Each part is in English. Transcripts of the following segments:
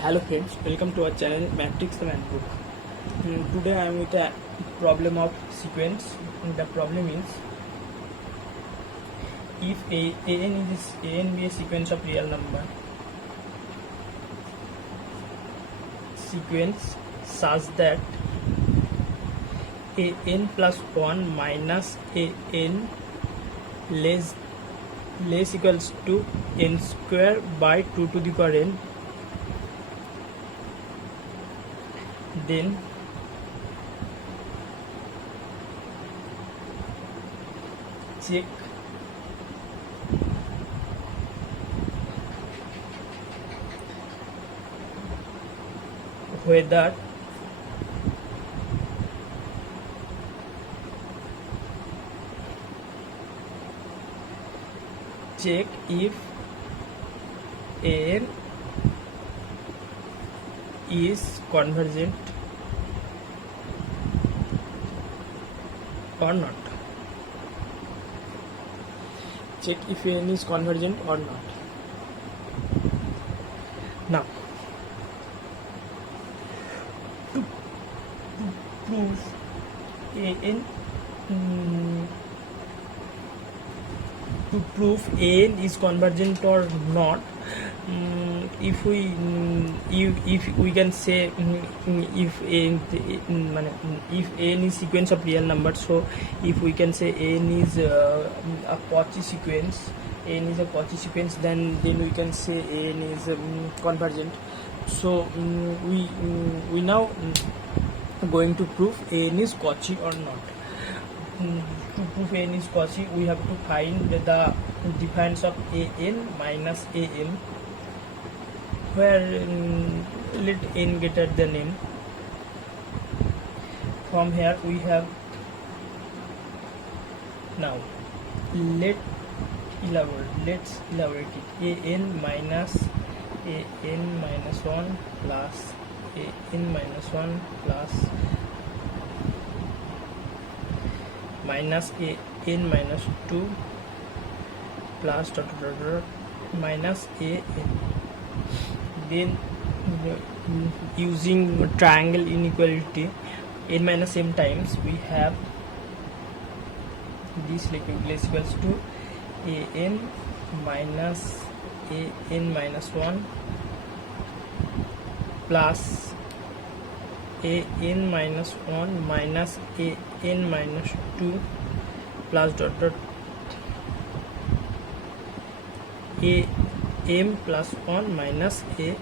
Hello friends, welcome to our channel Matrix the Man Book. Today I am with a problem of sequence. The problem is if an be a sequence of real number sequence such that an plus 1 minus an less equals to n square by 2 to the power n, then check whether if an is convergent or not. Check if an is convergent or not. Now, to prove an an is convergent or not, if we can say if n is sequence of real numbers, so if we can say n is a Cauchy sequence, then we can say n is convergent. So we now going to prove n is Cauchy or not. To prove n is Cauchy, we have to find the difference of an minus am, where let n greater than m. From here we have, now let's elaborate it. an minus 1 plus an minus 1 plus minus an minus 2 plus minus an. Then using triangle inequality n minus m times, we have this equals to an minus 1 plus an minus 1 minus an minus 2 plus am plus 1 minus am.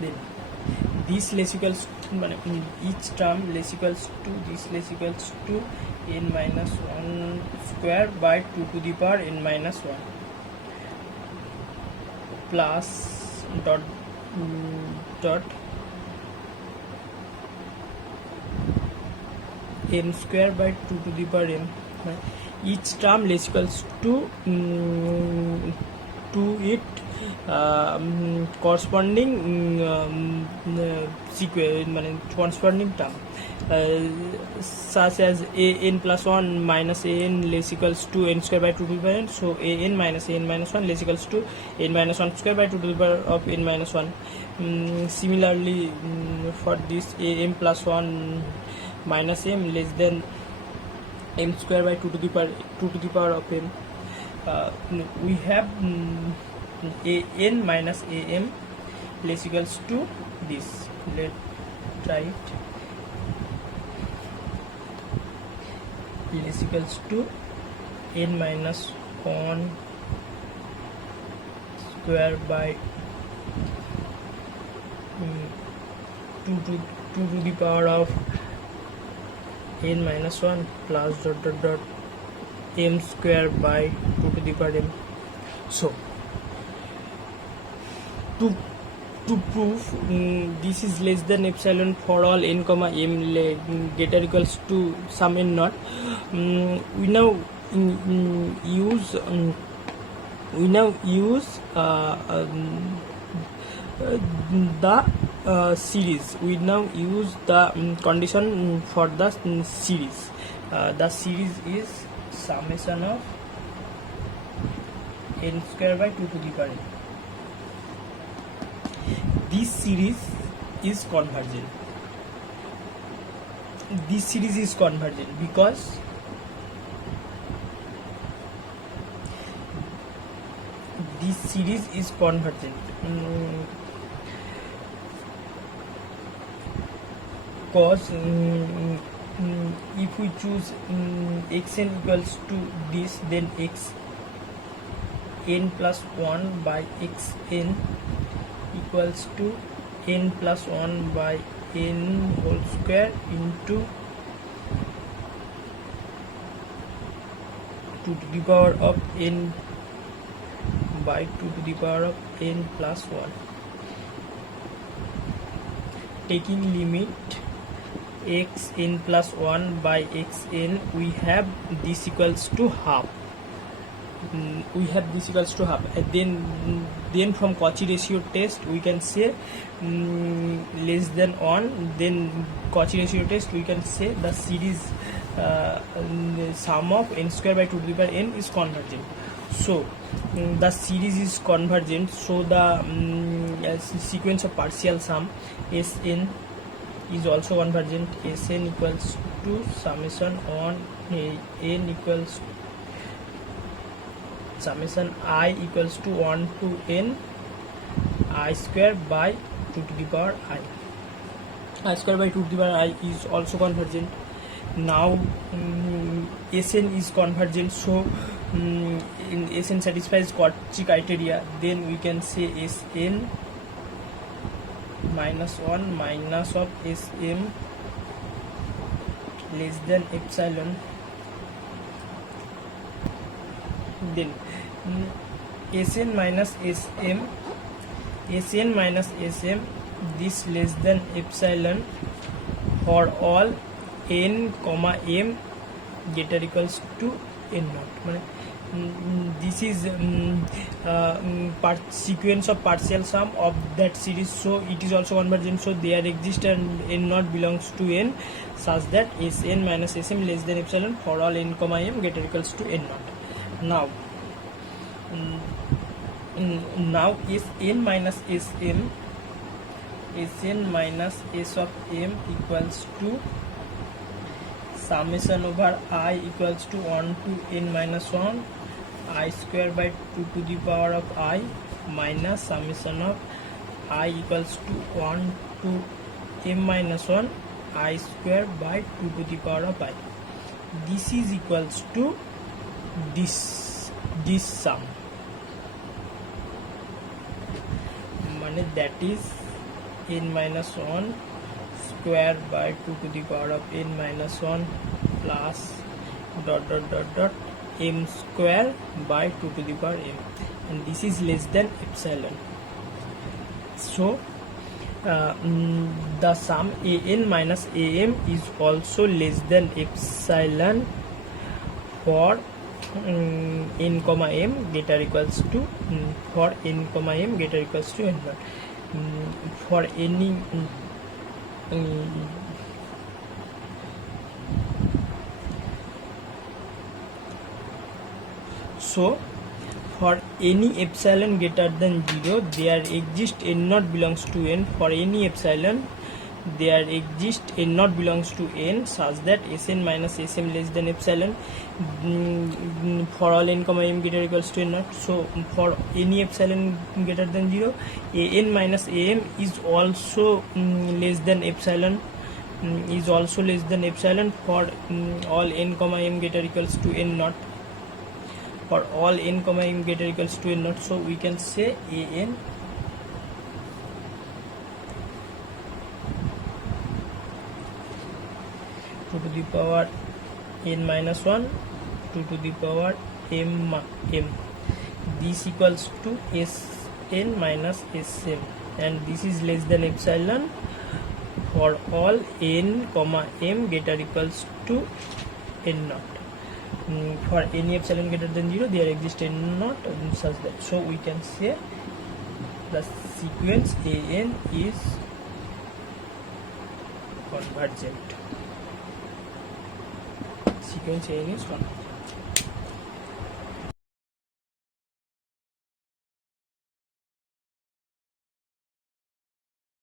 Then this less equals each term less equals to this less equals to n minus 1 square by 2 to the power n minus 1 plus dot n square by 2 to the power n. Each term less equals to it corresponding sequence, corresponding term, such as an plus 1 minus an less equals to n square by 2 to the power n. So an minus 1 less equals to n minus 1 square by 2 to the power of n minus 1. Similarly, for this am plus 1 minus m less than m square by 2 to the power of m, we have an minus am less equals to this. Let's write less equals to n minus 1 square by 2 to the power of n minus 1 plus m square by 2 to the power m. So to prove this is less than epsilon for all n comma m greater equals to some n naught, we now use the series. We now use the condition for the series. The series is summation of n square by 2 to the power n. this series is convergent. This series is convergent because this series is convergent because if we choose xn equals to this, then xn plus 1 by xn equals to n plus 1 by n whole square into 2 to the power of n by 2 to the power of n plus 1. Taking limit xn plus 1 by xn, we have this equals to half. We have this equals to half, and then from Cauchy ratio test we can say less than 1. Then Cauchy ratio test we can say the series sum of n square by 2 to the power n is convergent. So the series is convergent, so the sequence of partial sum Sn is also convergent. Sn equals to summation on n equals summation I equals to 1 to n I square by 2 to the power I. I square by 2 to the power I is also convergent. Now Sn is convergent, so Sn satisfies Cauchy criteria. Then we can say Sn minus 1 minus of Sm less than epsilon. Then Sn minus Sm, Sn minus Sm, this less than epsilon for all n comma m greater equals to n naught. This is sequence of partial sum of that series, so it is also convergent. So there exists and n naught belongs to n such that Sn minus Sm less than epsilon for all n comma m greater equals to n naught. Now Sn minus Sm, Sn minus S of m equals to summation over I equals to 1 to n minus 1 I square by 2 to the power of I minus summation of I equals to 1 to m minus 1 I square by 2 to the power of I. This is equals to this sum, that is n minus 1 square by 2 to the power of n minus 1 plus dot dot dot dot m square by 2 to the power m, and this is less than epsilon. So the sum an minus am is also less than epsilon for n comma m greater equals to for n comma m greater equals to n naught. For any so for any epsilon greater than 0, there exists n naught belongs to n. For any epsilon there exists n naught belongs to n such that Sn minus Sm less than epsilon for all n comma m greater equals to n naught. So for any epsilon greater than 0, an minus am is also less than epsilon for all n comma m greater equals to n naught. For all n comma m greater equals to n naught, so we can say an to the power n minus 1 2 to the power m. This equals to Sn minus Sm, and this is less than epsilon for all n comma m greater equals to n naught. For any epsilon greater than 0, there exists n naught such that, so we can say the sequence an is convergent. Sequence an is convergent.